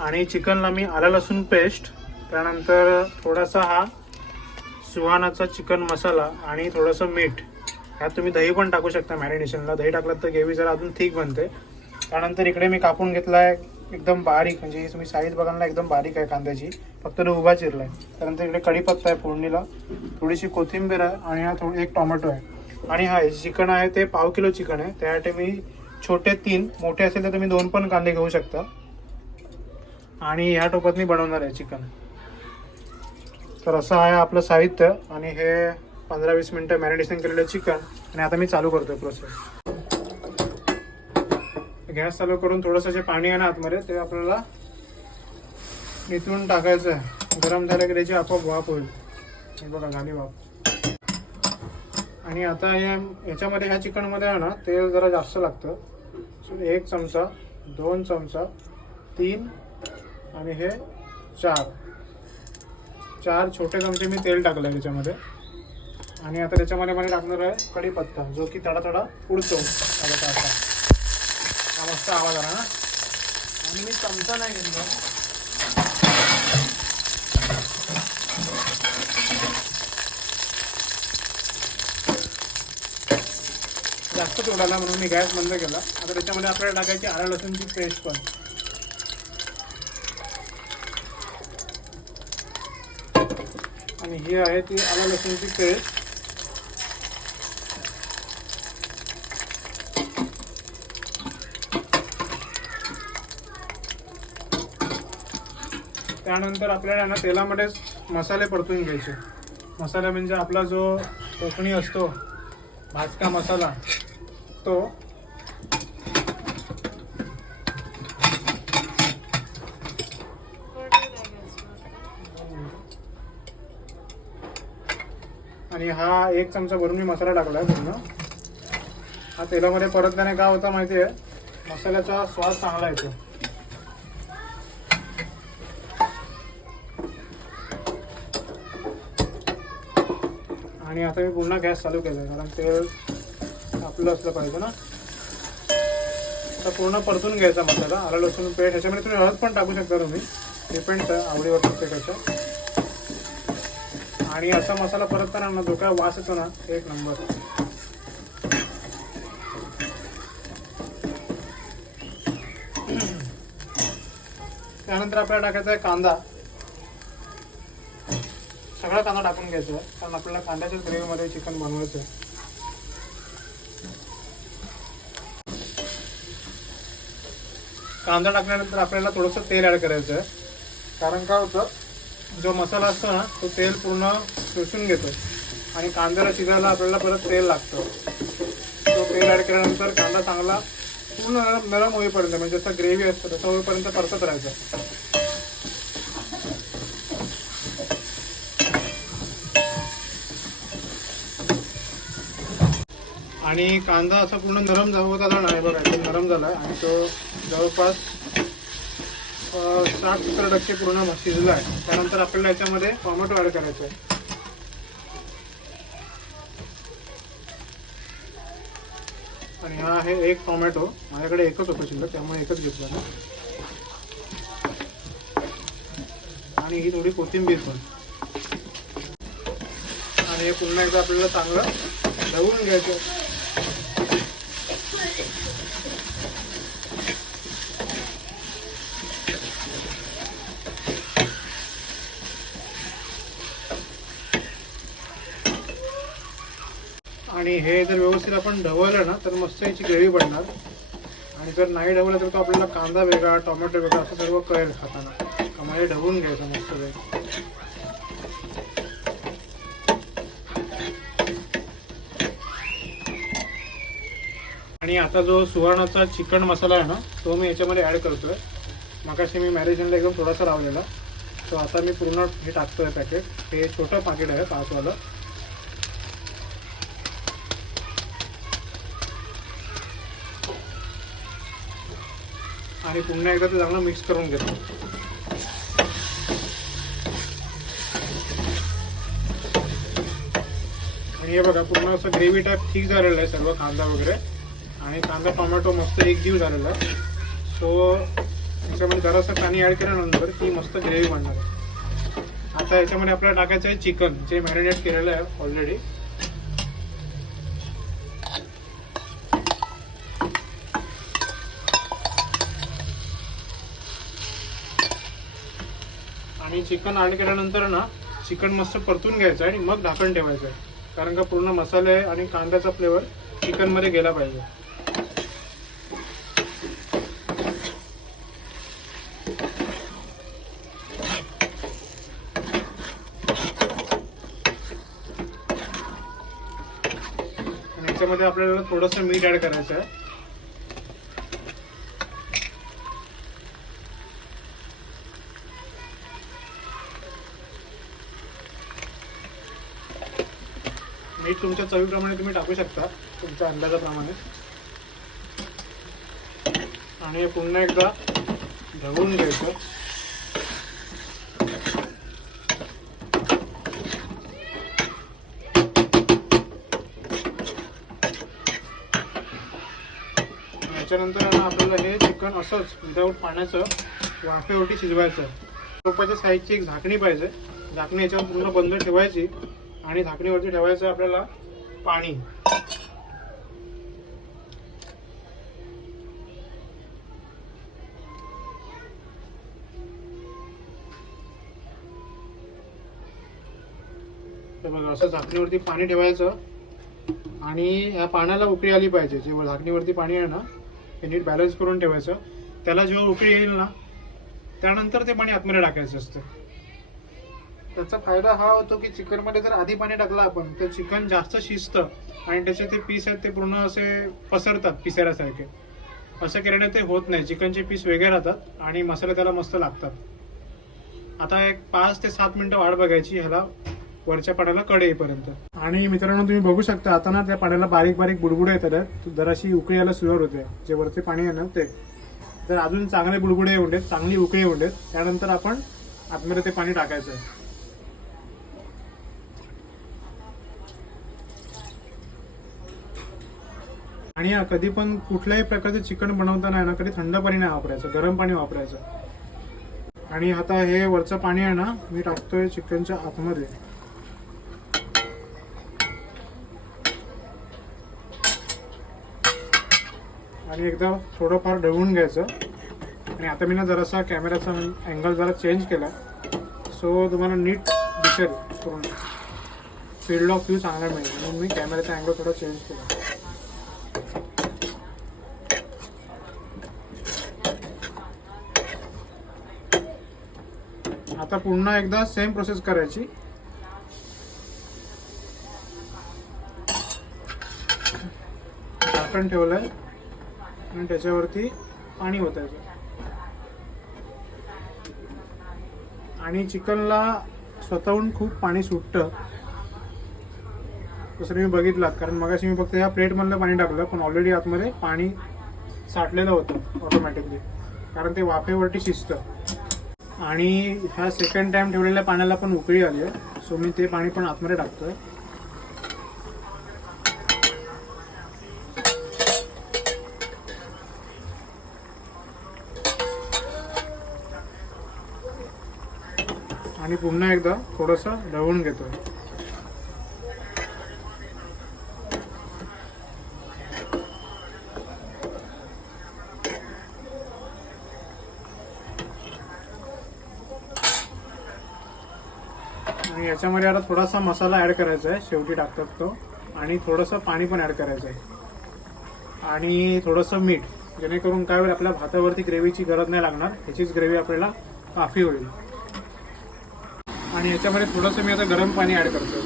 आणि चिकनला मी आलं लसूण पेस्ट त्यानंतर थोडासा हा सुहानाचा चिकन मसाला आणि थोडंसं मीठ. ह्यात तुम्ही दही पण टाकू शकता मॅरिनेशनला दही टाकलं तर ग्रेव्ही जरा अजून ठीक बनते. त्यानंतर इकडे मी कापून घेतला आहे एकदम बारीक म्हणजे तुम्ही साईज बघायला एकदम बारीक आहे कांद्याची. फक्त तो उभा चिरला आहे त्यानंतर इकडे कढीपत्ता आहे फोडणीला. थोडीशी कोथिंबीर आहे आणि हा थोडी एक टोमॅटो आहे. आणि हा चिकन आहे ते पाव किलो चिकन आहे. त्यासाठी मी छोटे तीन मोठे असेल तर तुम्ही दोन पण कांदे घेऊ शकता. आणि ह्या टोपात मी बनवणार आहे चिकन. तर असं आहे आपलं साहित्य आणि हे पंधरा वीस मिनटं मॅरिनेशन केलेलं चिकन आणि आता मी चालू करतोय प्रोसेस गॅस चालू करून थोडंसं जे पाणी आहे ना आतमध्ये ते आपल्याला निथळून टाकायचं आहे. गरम झालं की त्याची आपोआप वाफ होईल. हे बघा झाली वाफ. आणि आता या याच्यामध्ये ह्या चिकनमध्ये आहे ना तेल जरा जास्त लागतं. सो एक चमचा दोन चमचा तीन आणि हे चार. चार छोटे चमचे मी तेल टाकलं आहे त्याच्यामध्ये. आणि आता त्याच्यामध्ये मला टाकणार आहे कढीपत्ता जो की तडा तडा उडतो तडा हा मस्त आवाज आला ना? आणि मी चमचा नाही घेतला. जास्त तोडायला म्हणून मी गॅस बंद केला. आता त्याच्यामध्ये आपल्याला टाकायची आलं लसूणची पेस्ट पण. आणि ही आहे ती आलं लसूणची पेस्ट त्यानंतर आपल्याला ना तेलामध्येच मसाले परतून घ्यायचे. मसाला म्हणजे आपला जो कोकणी असतो भाजका मसाला तो आणि हा एक चमचा भरून मी मसाला टाकला आहे पूर्ण. हा तेलामध्ये परतल्याने काय होतं माहिती आहे मसाल्याचा स्वाद चांगला येतो. आणि आता मी पुन्हा गॅस चालू केला आहे कारण तेल आपलं असलं पाहिजे ना. आता पूर्ण परतून घ्यायचा मसाला आला लसूण पेस्ट ह्याच्यामध्ये तुम्ही हळद पण टाकू शकता तुम्ही. डिपेंड आवडीवर प्रत्येकाच्या आणि असा मसाला परतताना ना जो काय वास येतो ना एक नंबर. त्यानंतर आपल्याला टाकायचा आहे कांदा. सगळा कांदा टाकून घ्यायचा आहे कारण आपल्याला कांद्याच्याच ग्रेव्हीमध्ये चिकन बनवायचं आहे. कांदा टाकल्यानंतर आपल्याला थोडंसं तेल ॲड करायचं आहे. कारण काय होतं जो मसाला असतो ना तो तेल पूर्ण शोषून घेतो. आणि कांद्याला शिजायला आपल्याला परत तेल लागतं. तो तेल ॲड केल्यानंतर कांदा चांगला पूर्ण नरम होईपर्यंत म्हणजे जसं ग्रेव्ही असतं तसं होईपर्यंत परतत राहायचं. आणि कांदा असा पूर्ण नरम होत आला नाही बघा नरम झाला आणि तो जवळपास साठ सत्तर टक्के पूर्ण शिजला आहे. त्यानंतर आपल्याला याच्यामध्ये टॉमॅटो ॲड करायचं आहे. आणि हा आहे एक टोमॅटो. माझ्याकडे एकच होतं शिल्लक त्यामुळे एकच घेतला ना आणि ही थोडी कोथिंबीर पण. आणि हे पुन्हा एकदा आपल्याला चांगलं दळून घ्यायचं आणि हे जर व्यवस्थित आपण ढवळलं ना तर मस्त याची ग्रेव्ही बनणार. आणि जर नाही ढवलं तर तो आपल्याला कांदा वेगळा टोमॅटो वेगळा असं सर्व कळेल खाताना. त्यामुळे ढवून घ्यायचं मस्त वेळ. आणि आता जो सुवर्णाचा चिकन मसाला आहे ना तो मी याच्यामध्ये ॲड करतोय. मगाशी मी मॅरेजनला एकदम थोडासा लावलेला. तो आता मी पूर्ण हे टाकतोय पॅकेट हे छोटं पाकिट आहे पाचवालं. आणि पुन्हा एकदा ते चांगलं मिक्स करून घेतो आणि हे बघा पूर्ण असं ग्रेव्ही टाईप ठीक झालेलं आहे सर्व कांदा वगैरे. आणि कांदा टोमॅटो मस्त एक जीव झालेला आहे. सो त्याच्यामध्ये जरासं पाणी ॲड केल्यानंतर ती मस्त ग्रेव्ही बनणार आहे. आता याच्यामध्ये आपल्याला टाकायचं आहे चिकन जे मॅरिनेट केलेलं आहे ऑलरेडी आणि चिकन ॲड केल्यानंतर ना चिकन मस्त परतून घ्यायचं आहे आणि मग झाकण ठेवायचं. आहे कारण का पूर्ण मसाले आणि कांद्याचा फ्लेवर चिकनमध्ये गेला पाहिजे. आणि याच्यामध्ये आपल्याला थोडंसं मीठ ॲड करायचं आहे. मीठ तुमच्या चवीप्रमाणे तुम्ही टाकू शकता तुमच्या अंदाजाप्रमाणे. आणि पुन्हा एकदा ढवळून घ्यायचं. याच्यानंतर आपल्याला हे चिकन असंच विदाऊट पाण्याचं वाफेवरती शिजवायचं. आहे साईजची एक झाकणी पाहिजे. झाकणी याच्यावर पूर्ण बंद ठेवायची. आणि झाकणीवरती ठेवायचं आहे आपल्याला पाणी. बघा असं झाकणीवरती पाणी ठेवायचं. आणि या पाण्याला उकळी आली पाहिजे. जेव्हा झाकणीवरती पाणी आहे ना हे नीट बॅलन्स करून ठेवायचं. त्याला जेव्हा उकळी येईल ना त्यानंतर ते पाणी आतमध्ये टाकायचं असतं. त्याचा फायदा हा होतो की चिकनमध्ये जर आधी पाणी टाकलं आपण तर चिकन जास्त शिजतं आणि त्याचे ते पीस आहेत ते पूर्ण असे पसरतात पिसाऱ्यासारखे. असं केल्याने ते होत नाही. चिकनचे पीस वेगळे राहतात आणि मसाले त्याला मस्त लागतात. आता एक पाच ते सात मिनिटं वाट बघायची ह्याला वरच्या पाण्याला कडे येईपर्यंत. आणि मित्रांनो तुम्ही बघू शकता आता ना त्या पाण्याला बारीक बारीक बुडबुडे येतात जराशी उकळी यायला सुरुवात होते. जे वरचे पाणी आहे ना ते. तर अजून चांगले बुडबुडे येऊन देत चांगली उकळी येऊन देत त्यानंतर आपण आतमध्ये ते पाणी टाकायचं. आहे आणि कधी पण कुठल्याही प्रकारचं चिकन बनवताना आहे ना कधी थंड पाणी नाही वापरायचं गरम पाणी वापरायचं. आणि आता हे वरचं पाणी आहे ना मी टाकतोय चिकनच्या आतमध्ये. आणि एकदा थोडंफार ढवळून घ्यायचं. आणि आता मी ना जरासा कॅमेराचा अँगल जरा चेंज केला. सो तुम्हाला नीट दिसेल पूर्ण. फील्ड ऑफ व्ह्यू चांगला मिळेल. म्हणून मी कॅमेराचा अँगल थोडा चेंज केला. आता पुन्हा एकदा सेम प्रोसेस करायची. झाकण ठेवलंय. आणि त्याच्यावरती पाणी ओतायचं. आणि चिकनला स्वतःहून खूप पाणी सुटतं. तसं तुम्ही बघितलात कारण मगाशी मी फक्त या प्लेटमधलं पाणी टाकलं पण ऑलरेडी आतमध्ये पाणी साठलेलं होतं ऑटोमॅटिकली कारण ते वाफेवरती शिजतं. आणि ह्या सेकंड टाइम ठेवलेल्या पाण्याला पण उकळी आली आहे. सो मी ते पाणी पण आतमध्ये टाकतोय. आणि पुन्हा एकदा थोडंसं ढवळून घेतोय. आणि याच्यामध्ये आता थोडासा मसाला ॲड करायचा आहे. शेवटी टाकतात तो. आणि थोडंसं पाणी पण ॲड करायचं आहे. आणि थोडंसं मीठ जेणेकरून काय होईल आपल्या भातावरती ग्रेव्हीची गरज नाही लागणार. ह्याचीच ग्रेव्ही आपल्याला काफी होईल. आणि याच्यामध्ये थोडंसं मी आता गरम पाणी ॲड करतो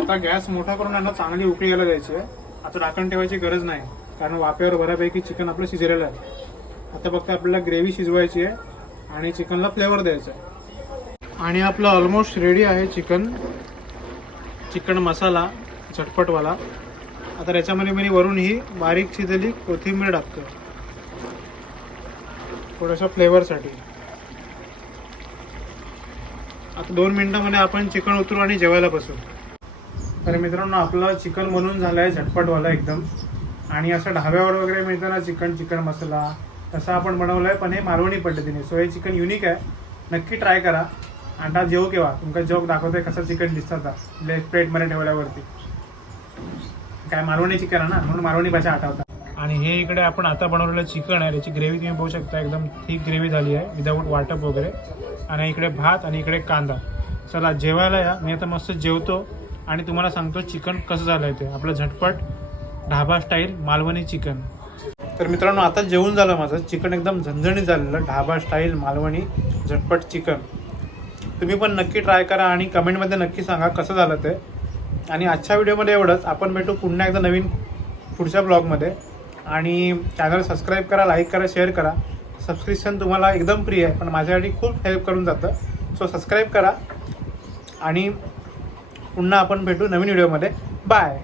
आता गॅस मोठा करून आहे चांगली उकळी यायला द्यायची आहे. आता ढाकण ठेवायची गरज नाही. कारण वाफ्यावर बऱ्यापैकी चिकन आपलं शिजलेलं आहे. आता फक्त आपल्याला ग्रेव्ही शिजवायची आहे आणि चिकनला फ्लेवर द्यायचा आहे. आणि आपलं ऑलमोस्ट रेडी आहे चिकन चिकन मसाला झटपटवाला आता याच्यामध्ये मी वरून ही बारीक शिजलेली कोथिंबीर टाकतो थोड्याशा फ्लेवरसाठी आता दोन मिनटामध्ये आपण चिकन उतरू आणि जेवायला बसू. तर मित्रांनो आपलं चिकन म्हणून झालं आहे झटपटवाला एकदम. आणि असं ढाब्यावर वगैरे मिळतं ना चिकन चिकन मसाला तसं आपण बनवलं आहे पण हे मालवणी पद्धतीने. सो हे चिकन युनिक आहे. नक्की ट्राय करा. आणि आता जेव केव्हा तुमका जेव दाखवतोय कसं चिकन दिसतात प्लेटमध्ये ठेवल्यावरती. काय मालवणी चिकन आहे ना? म्हणून मालवणी भाषा आठवतात. आणि हे इकडे आपण आता बनवलेलं चिकन आहे. त्याची ग्रेव्ही तुम्ही बघू शकता. एकदम थिक ग्रेव्ही झाली आहे. विदाऊट वाटप वगैरे. आणि इकडे भात आणि इकडे कांदा. चला जेवायला या. मी आता मस्त जेवतो. आणि तुम्हाला सांगतो चिकन कसं झालं आहे ते. आपलं झटपट ढाबा स्टाईल मालवणी चिकन तर मित्रांनो आता जेवून झालं माझं. चिकन एकदम झणझणीत झालेलं. ढाबा स्टाईल मालवणी झटपट चिकन. तुम्ही पण नक्की ट्राय करा आणि कमेंटमध्ये नक्की सांगा कसं झालं ते. आणि आजच्या व्हिडिओमध्ये एवढंच. आपण भेटू पुन्हा एकदा नवीन पुढच्या ब्लॉगमध्ये आणि चॅनल सबस्क्राईब करा लाईक करा शेअर करा. सबस्क्रिप्शन तुम्हाला एकदम फ्री आहे पण माझ्यासाठी खूप हेल्प करून जातं. सो सबस्क्राईब करा. आणि पुन्हा आपण भेटू नवीन व्हिडिओमध्ये बाय